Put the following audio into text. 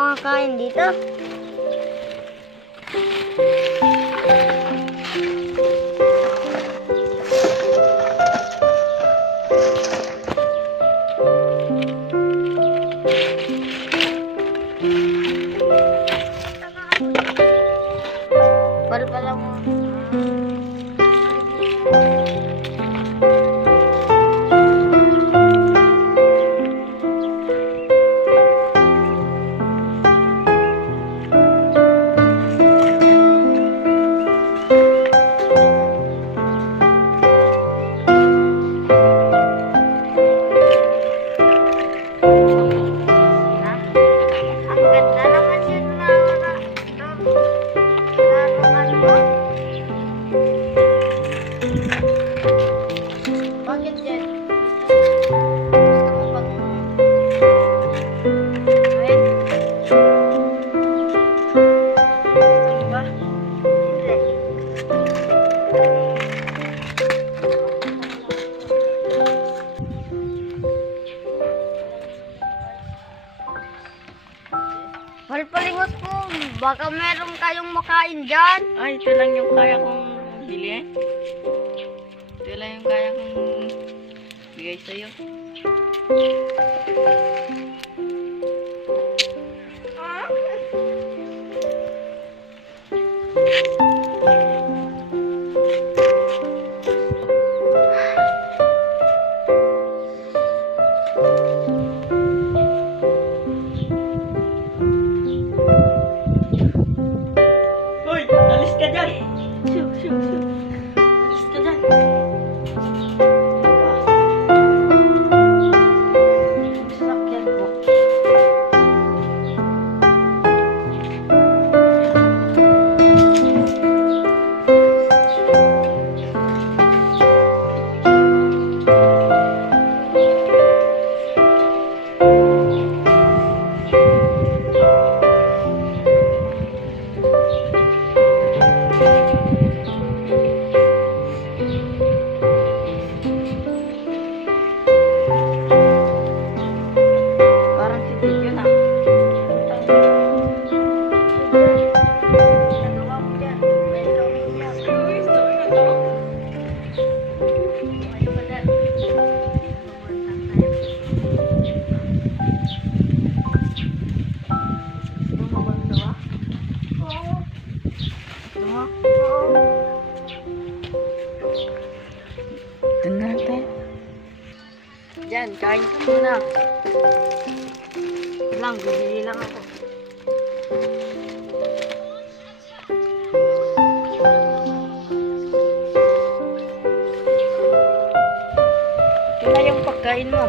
makakain dito. Pala mo. Palpalingot po, baka meron kayong makain dyan. Ay, ito lang yung kaya kong bilhin. Ito lang yung kaya kong bigay sa'yo. Hoy, alis ka dyan! Shoo. Alis ka dyan! Sasakyan ko. Parang si Tigyo na. Nagawa mo dyan. May lawin niya. Tumayo ka dyan. Bumabagsawa? Oo. Tama? Oo. Doon na lang tayo. Diyan, kain ka muna. Lang, bibili lang ako. Ito na yung pagkain mo.